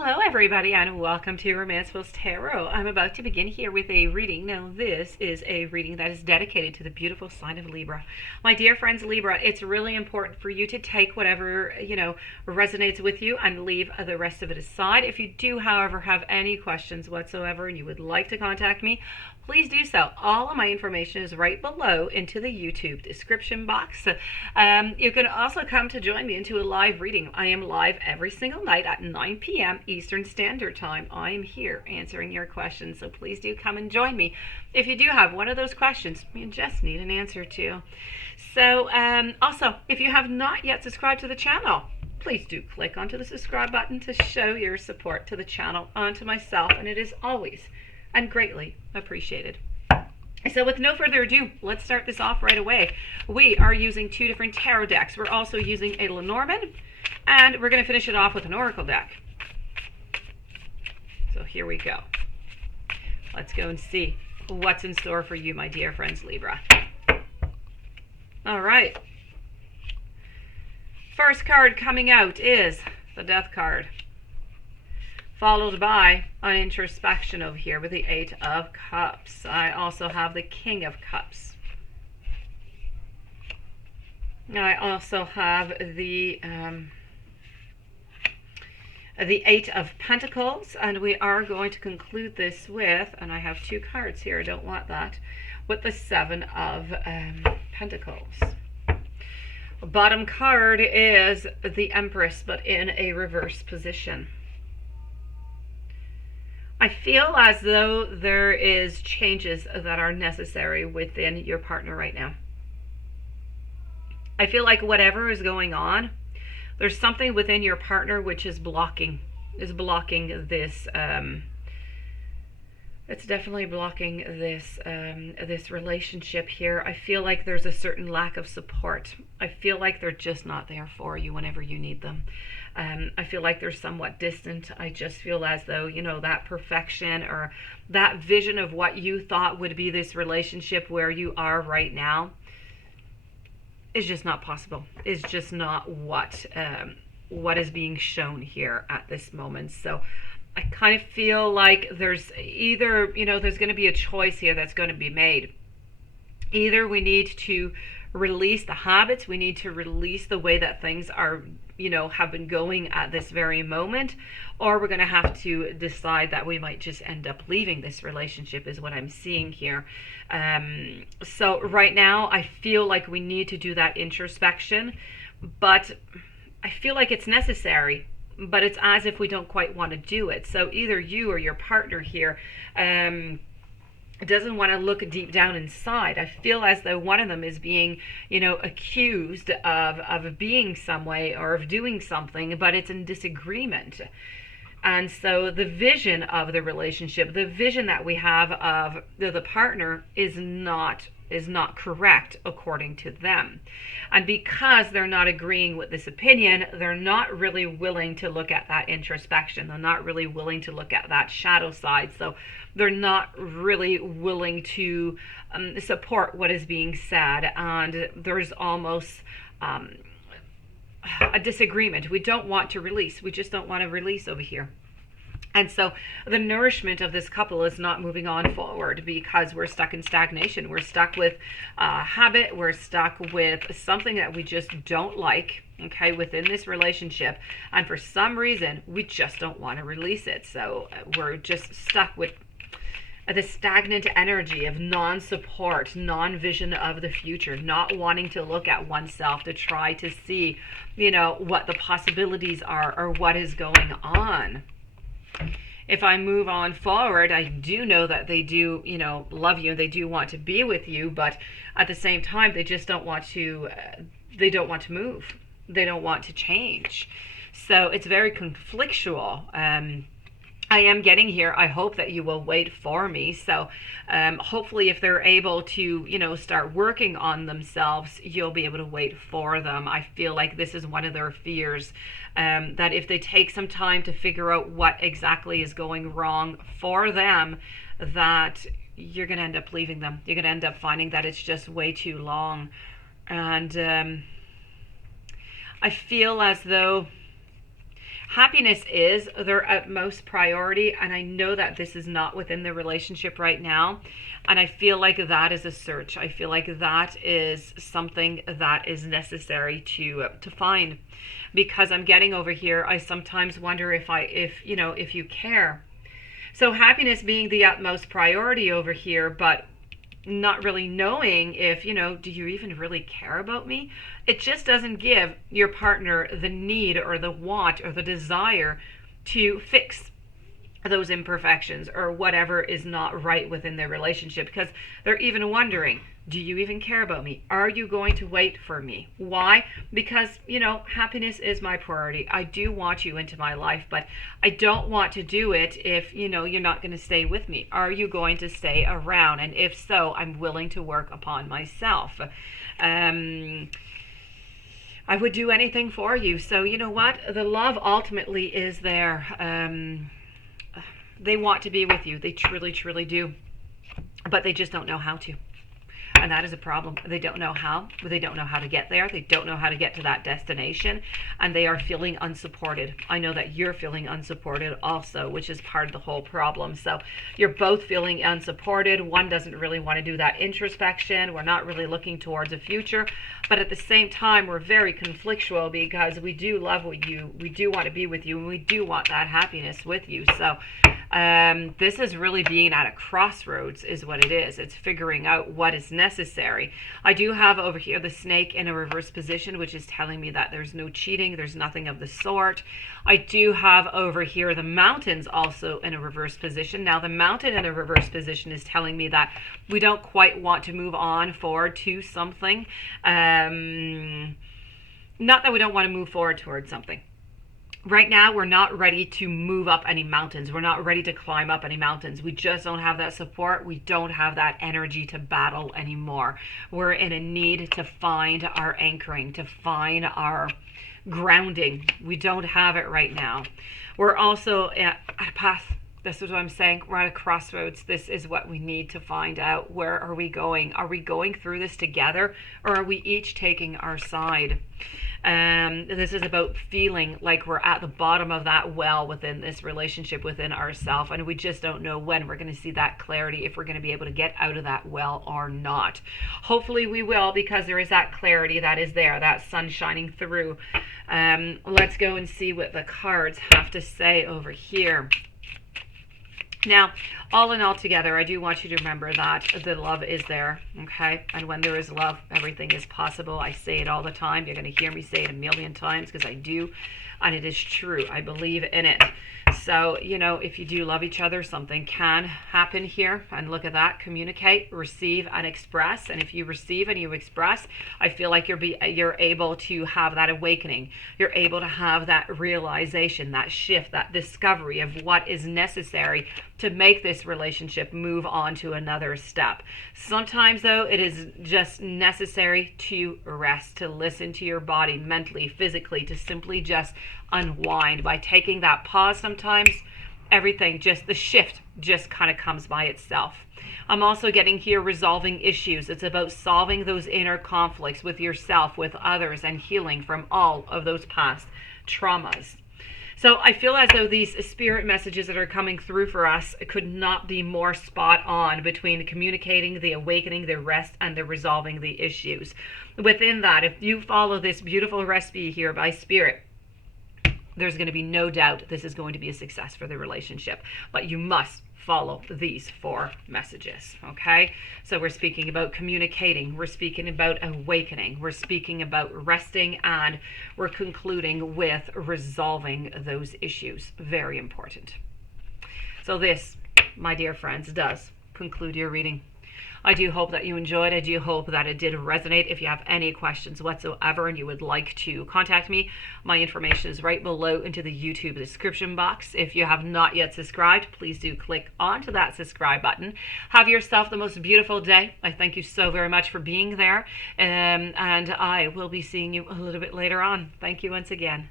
Hello, everybody, and welcome to Romanceful's Tarot. I'm about to begin here with a reading. Now, this is a reading that is dedicated to the beautiful sign of Libra. My dear friends, Libra, it's really important for you to take whatever, resonates with you and leave the rest of it aside. If you do, however, have any questions whatsoever and you would like to contact me, please do so. All of my information is right below into the YouTube description box. You can also come to join me into a live reading. I am live every single night at 9 p.m. Eastern Standard Time. I am here answering your questions, so please do come and join me. If you do have one of those questions you just need an answer to. So also, if you have not yet subscribed to the channel, please do click onto the subscribe button to show your support to the channel and to myself, and it is always and greatly appreciated. So with no further ado, let's start this off right away. We are using two different tarot decks. We're also using a Lenormand, and we're going to finish it off with an Oracle deck. So here we go. Let's go and see what's in store for you, my dear friends, Libra. All right. First card coming out is the Death card, followed by an introspection over here with the Eight of Cups. I also have the King of Cups. I also have the Eight of Pentacles, and we are going to conclude this with, and I have two cards here, I don't want that, with the Seven of Pentacles. Bottom card is the Empress, but in a reverse position. I feel as though there is changes that are necessary within your partner right now. I feel like whatever is going on, there's something within your partner which is blocking this. It's definitely blocking this this relationship here. I feel like there's a certain lack of support. I feel like they're just not there for you whenever you need them. I feel like they're somewhat distant. I just feel as though, that perfection or that vision of what you thought would be this relationship where you are right now is just not possible. It's just not what is being shown here at this moment. So I kind of feel like there's either, there's going to be a choice here that's going to be made. Either we need to release the habits, we need to release the way that things are, have been going at this very moment, or we're going to have to decide that we might just end up leaving this relationship is what I'm seeing here. So right now I feel like we need to do that introspection, but I feel like it's necessary, but it's as if we don't quite want to do it. So either you or your partner here doesn't want to look deep down inside. I feel as though one of them is being, accused of being some way or of doing something, but it's in disagreement. And so the vision of the relationship, the vision that we have of the partner is not correct according to them. And because they're not agreeing with this opinion, they're not really willing to look at that introspection. They're not really willing to look at that shadow side. So they're not really willing to support what is being said. And there's almost a disagreement. We don't want to release. We just don't want to release over here. And so the nourishment of this couple is not moving on forward because we're stuck in stagnation. We're stuck with habit. We're stuck with something that we just don't like, okay, within this relationship. And for some reason, we just don't want to release it. So we're just stuck with the stagnant energy of non-support, non-vision of the future, not wanting to look at oneself to try to see, what the possibilities are or what is going on. If I move on forward, I do know that they do, love you. They do want to be with you, but at the same time, they just don't want to, they don't want to move. They don't want to change. So it's very conflictual. I am getting here. I hope that you will wait for me. So hopefully if they're able to, start working on themselves, you'll be able to wait for them. I feel like this is one of their fears, that if they take some time to figure out what exactly is going wrong for them, that you're going to end up leaving them. You're going to end up finding that it's just way too long. And I feel as though Happiness is their utmost priority, and I know that this is not within the relationship right now. And I feel like that is a search. I feel like that is something that is necessary to find, because I'm getting over here. I sometimes wonder if you care. So happiness being the utmost priority over here, but not really knowing if, do you even really care about me? It just doesn't give your partner the need or the want or the desire to fix those imperfections or whatever is not right within their relationship, because they're even wondering, do you even care about me? Are you going to wait for me? Why? Because, happiness is my priority. I do want you into my life, but I don't want to do it if, you're not going to stay with me. Are you going to stay around? And if so, I'm willing to work upon myself. I would do anything for you. So you know what? The love ultimately is there. They want to be with you. They truly, truly do. But they just don't know how to. And that is a problem. They don't know how. They don't know how to get there. They don't know how to get to that destination. And they are feeling unsupported. I know that you're feeling unsupported also, which is part of the whole problem. So you're both feeling unsupported. One doesn't really want to do that introspection. We're not really looking towards a future. But at the same time, we're very conflictual, because we do love you. We do want to be with you. And we do want that happiness with you. So this is really being at a crossroads is what it is. It's figuring out what is necessary. I do have over here the snake in a reverse position, which is telling me that there's no cheating. There's nothing of the sort. I do have over here the mountains also in a reverse position. Now the mountain in a reverse position is telling me that we don't quite want to move on forward to something. Not that we don't want to move forward towards something. Right now, we're not ready to move up any mountains. We're not ready to climb up any mountains. We just don't have that support. We don't have that energy to battle anymore. We're in a need to find our anchoring, to find our grounding. We don't have it right now. We're also at a path. This is what I'm saying. We're at a crossroads. This is what we need to find out. Where are we going? Are we going through this together, or are we each taking our side? This is about feeling like we're at the bottom of that well within this relationship within ourselves, and we just don't know when we're going to see that clarity, if we're going to be able to get out of that well or not. Hopefully we will, because there is that clarity that is there, that sun shining through. Let's go and see what the cards have to say over here. Now, all in all together, I do want you to remember that the love is there, okay? And when there is love, everything is possible. I say it all the time. You're going to hear me say it a million times, because I do, and it is true. I believe in it. So, if you do love each other, something can happen here. And look at that. Communicate, receive, and express. And if you receive and you express, I feel like you're able to have that awakening. You're able to have that realization, that shift, that discovery of what is necessary to make this relationship move on to another step. Sometimes, though, it is just necessary to rest, to listen to your body mentally, physically, to simply just unwind. By taking that pause, sometimes everything, just the shift just kind of comes by itself. I'm also getting here resolving issues. It's about solving those inner conflicts with yourself, with others, and healing from all of those past traumas. So I feel as though these spirit messages that are coming through for us could not be more spot on between communicating, the awakening, the rest, and the resolving the issues. Within that, if you follow this beautiful recipe here by Spirit, there's going to be no doubt this is going to be a success for the relationship. But you must follow these 4 messages, okay? So we're speaking about communicating, we're speaking about awakening, we're speaking about resting, and we're concluding with resolving those issues. Very important. So this, my dear friends, does conclude your reading. I do hope that you enjoyed. I do hope that it did resonate. If you have any questions whatsoever and you would like to contact me, my information is right below into the YouTube description box. If you have not yet subscribed, please do click onto that subscribe button. Have yourself the most beautiful day. I thank you so very much for being there. And I will be seeing you a little bit later on. Thank you once again.